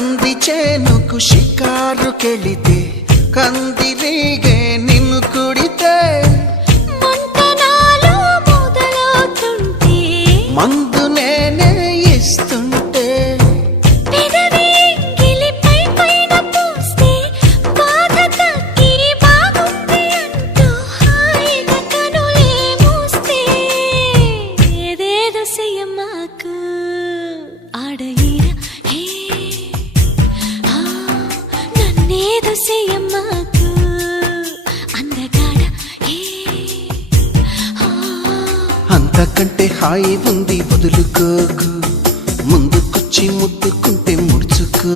కంది చేనుకు షికారుకెళితే కందిరీగే నిన్ను కుడితే మంటనాలు మొదలవుతుంటే మందు నేనే ఇస్తుంటే పెదవి గిలిపై పైన పూస్తే బాధ తగ్గి బాగుంది అంటూ హాయిగా కనులే మూస్తే ఏదేదో చెయ్యమాకు ఆడయిర హే నన్నేదో చెయ్యమాకు అందగాడ హే అంతకంటే హాయి ఉంది వదులుకోకు ముందుకొచ్చి ముద్దుకుంటే ముడుచుకో